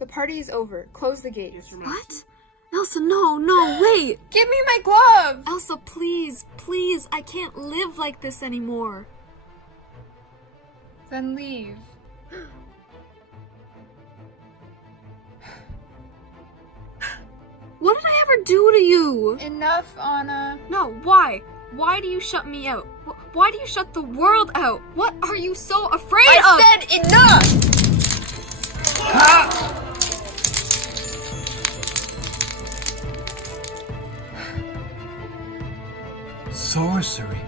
The party is over. Close the gate. What? Elsa, no, wait! Give me my glove! Elsa, please, I can't live like this anymore. Then leave. What did I ever do to you? Enough, Anna. No, why? Why do you shut me out? Why do you shut the world out? What are you so afraid of? I said enough! Sorcery.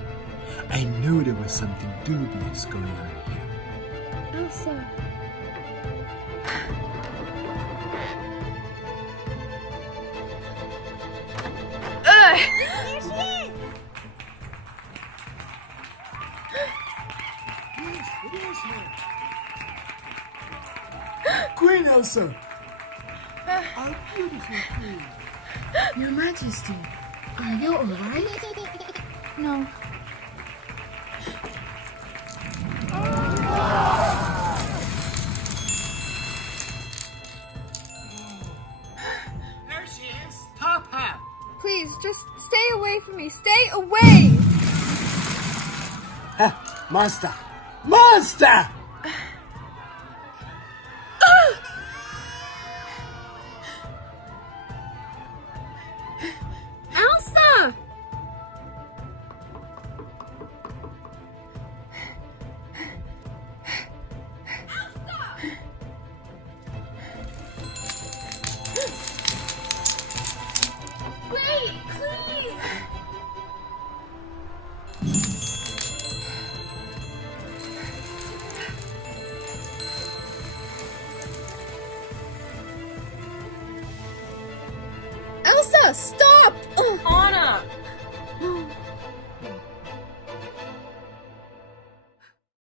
I knew there was something dubious going on here. Elsa. Queen Elsa! Our beautiful queen. Your Majesty, are you alright? No. There she is! Top hat! Please, just stay away from me. Stay away! Monster! Monster! Elsa! Wait, please! Elsa, stop! Anna!